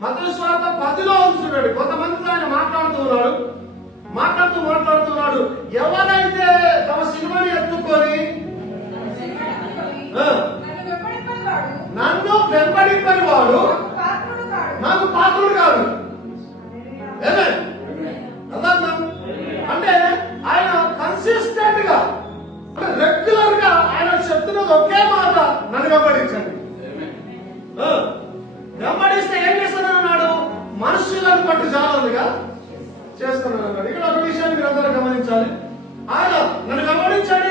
మతల స్వార్థ పదిలో ఉంచున్నాడు. కొంతమంది ఆయన మాట్లాడుతూ ఉన్నాడు. మాట్లాడుతూ మాట్లాడుతున్నాడు ఎవరైతే తమ సినిమాని ఎత్తుకొని నన్ను వెంబడింపని వాడు నాకు పాత్రుడు కాదు. అంటే ఆయన కన్సిస్టెంట్గా రెగ్యులర్గా ఆయన చెప్తున్నది ఒకే మాట నన్ను వెంబడించండి. వెంబడిస్తే ఏం మనుషులను పట్టు చాలందిగా చేస్తున్నాను ఇక్కడ ఒక విషయాన్ని మీరు అందరూ గమనించాలి. ఆయన నన్ను వెంబడించండి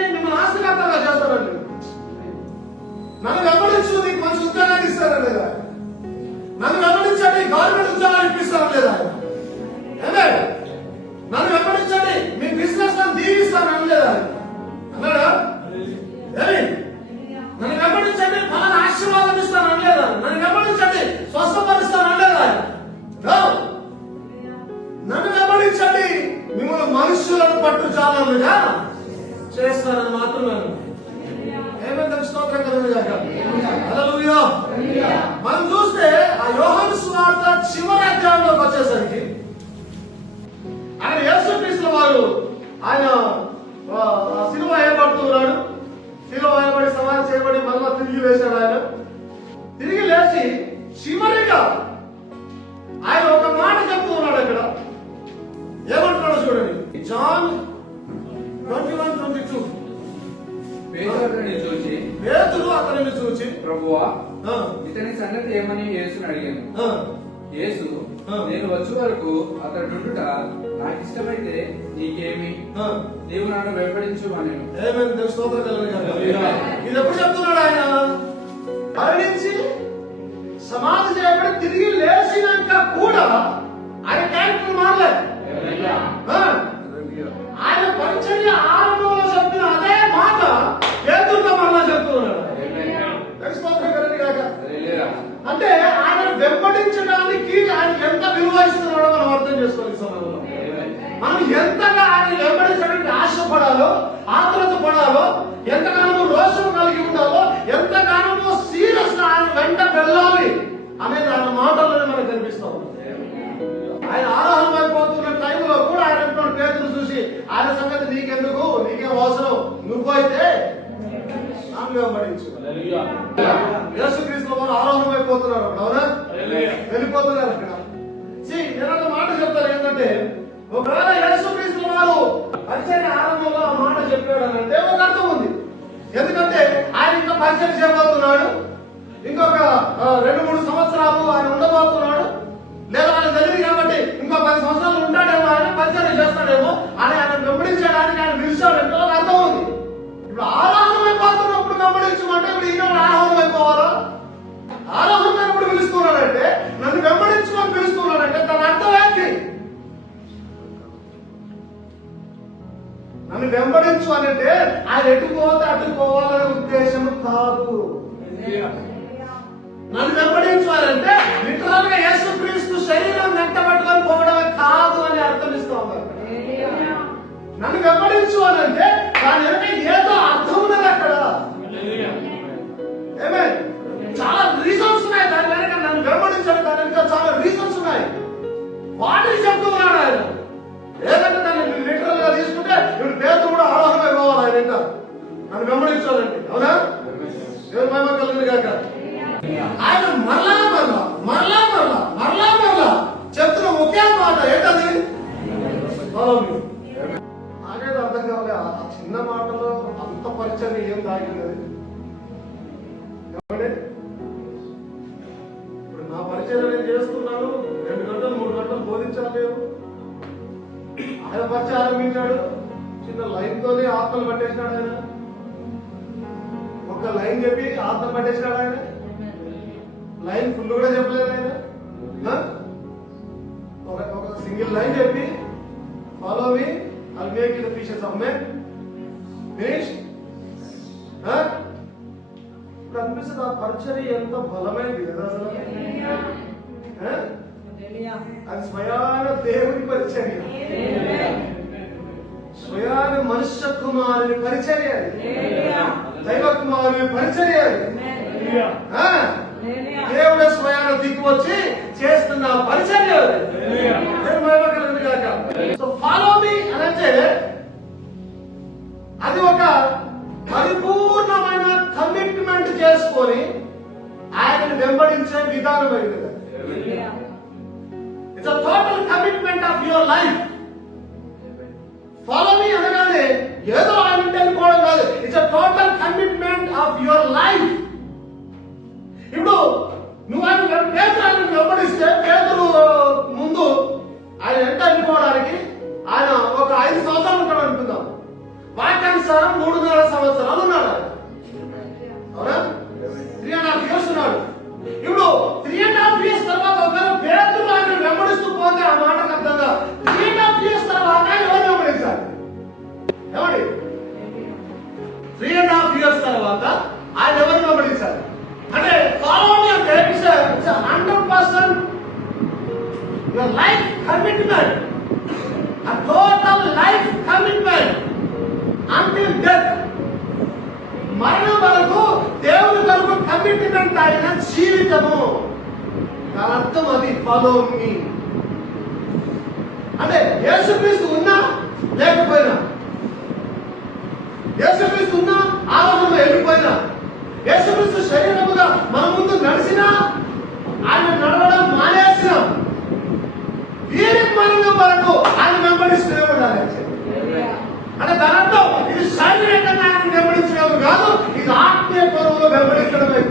మనుషులను పట్టుచాలనుగా చేస్తానని మాత్రం నన్ను ఏమైంది? స్తోత్రం కలుగును గాక మనం చూస్తే ఆ యోహన్ సువార్త చివరి అధ్యాయంలోకి వచ్చేసరికి ఆయన యేసుక్రీస్తు వారు ఆయన సినిమా ఆ సిలువ వేయబడుతున్నాడు సిలువ వేయబడి సమాధి చేయబడి మళ్ళా తిరిగి వేశాడు ఆయన. తిరిగి లేచి చివరి పేతులు అతనిని చూచి ప్రభువా ఇతని సంగతి ఏమని యేసుని అడిగాను. యేసు. నేను వచ్చే వరకు అతడు నుండుట నాకు ఇష్టమైతే నీకేమి. నీవు నన్ను వెంబడించు అని. ఇది ఎప్పుడు చెప్తున్నాడు ఆయన? మరణించి సమాధి చేయబడి తిరిగి లేచినాక కూడా ఆయన క్యారెక్టర్ మారలేదు. మనం ఎంతగా ఆయన వెంబడించడానికి ఆశపడాలో ఆతురత పడాలో ఎంతగానో రోషం కలిగి ఉండాలో ఎంతగానో సీరియస్గా ఆయన వెంట వెళ్ళాలి అనేది ఆయన మాటల్లోనే మనకు కనిపిస్తా ఉంది. ఆయన ఆరోహణం అయిపోతున్న టైంలో కూడా ఆయన పేదలు చూసి ఆయన సంగతి నీకెందుకు? నీకేం అవసరం? నువ్వు అయితే నన్ను వెంబడించు. యేసుక్రీస్తు వారు ఆరోహణం అయిపోతున్నారు అవునా? రెండు మూడు సంవత్సరాలు ఆయన ఉండబోతున్నాడు. లేదా ఆయన తెలియదు కాబట్టి ఇంకో పది సంవత్సరాలు ఉంటాడేమో ఆయన పరిచయం చేస్తాడేమో అని ఆయన వెంబడించడానికి ఆయన పిలిచాడంటే ఒక అర్థం ఉంది. ఇప్పుడు ఆరోహణం అయిపోతున్నప్పుడు వెంబడించమంటే ఇప్పుడు ఈయన ఆరోహణం అయిపోవాలా? ఆరోహణమైనప్పుడు పిలుస్తున్నాడంటే నన్ను వెంబడించుకొని పిలుస్తున్నాడంటే తన అర్థం ఏంటి? నన్ను వెంబడించు అని అంటే ఆయన ఎటు పోతే అటు పోవాలనే ఉద్దేశం కాదు. నన్ను వెంబడించు అని అంటే లిటరల్గా యేసుక్రీస్తు శరీరం పట్టుకొని పోవడమే కాదు అని అర్థం ఇస్తా ఉన్నారు నన్ను వెంబడించు అని అంటే దాని వెనక ఏదో అర్థం ఉన్నది అక్కడ. ఏమే చాలా రీజన్స్ ఉన్నాయి దాని వెనక. నన్ను వెంబడించడం దాని వెనక చాలా రీజన్స్ ఉన్నాయి. వాటిని చెప్తూ ఉన్నాడు ఆయన. లేదంటే దాన్ని లిటరల్గా తీసుకుంటే ఇప్పుడు పేద కూడా ఆరోహణ అయిపోవాలి ఆయన ఇంకా. నన్ను వెంబడించాలండి అవునా? మహిమ కలిగింది కాక ఆయన మరలా మరలా మరలా మరలా మరలా మరలా చెప్తున్న ఒకే మాట ఏంటది? Follow నాకైతే అర్థం కావాలి ఆ చిన్న మాటలో అంత పరిచయం ఏం తాగింది ఇప్పుడు నా పరిచయం నేను చేస్తున్నాను. రెండు గంటలు మూడు గంటలు బోధించలేదు ఆయన పరిచయం ఆరంభించాడు. చిన్న లైన్ తోనే ఆత్మలు పట్టేసినాడు ఆయన. ఒక లైన్ చెప్పి ఆత్మ పట్టేసినాడు ఆయన. లైన్ ఫుల్ కూడా చెప్పలేదు ఆయన? ఒక ఒక సింగిల్ లైన్ చెప్పి follow me I make the fishes of men finish ఇప్పుడు అనిపిస్తుంది ఆ పరిచర్య ఎంత బలమైంది కదా అసలు? అది స్వయాన దేవుని పరిచర్య. స్వయాన మనుష్య కుమారుని పరిచర్య దైవ కుమారుని పరిచర్య అది? దేవుడే స్వయాన దిక్కు వచ్చి చేస్తున్న పరిచర్య అది. దేవుని మహిమ సో ఫాలో మీ అని అంటే అది ఒక పరిపూర్ణమైన కమిట్మెంట్ చేసుకొని ఆయనను వెంబడించే విధానం అయింది it's total commitment of your life follow me అనగానే ఏదో ఇప్పుడు నువ్వు ఆయన పేదలు వెంబడిస్తే పేదలు ముందు ఆయన ఎంత అనుకోవడానికి ఆయన ఒక ఐదు సంవత్సరాలు ఉంటాడు అనుకుందాం. వాక్యానుసారం మూడున్నర సంవత్సరాలు ఉన్నాడు అవునా? త్రీ అండ్ హాఫ్ ఇయర్స్ ఉన్నాడు. ఇప్పుడు త్రీ అండ్ హాఫ్ ఇయర్స్ తర్వాత ఒకవేళ పేదలు ఆయన వెంబడిస్తూ పోతే ఆ మాటకు అర్థంగా త్రీ అండ్ హాఫ్ ఇయర్స్ తర్వాత ఎవరు వెంబడించాలి? ఏమండి త్రీ అండ్ హాఫ్ ఇయర్స్ తర్వాత ఆయన ఎవరు వెంబడించాలి అంటే ఫాలో మీ అంటే it's hundred percent life commitment a total life commitment. Until death. మరణం వరకు దేవుని వరకు కమిట్మెంట్ అయిన జీవితము. దాని అర్థం అది ఫాలో మీ అంటే యేసుక్రీస్తు ఉన్నా లేకపోయినా. యేసుక్రీస్తు ఉన్నా ఆ వెళ్ళిపోయినా యేసుక్రీస్తు శరీరముగా మన ముందు నడిచినా ఆయన నడవడం మానేసినా వీరి మరణం వరకు ఆయన వెంబడిస్తూనే ఉండాలి. అంటే దాని అర్థం ఇది శారీరకంగా ఆయన వెంబడించడం కాదు ఇది ఆత్మీయ పరువులు వెంబడించడమే.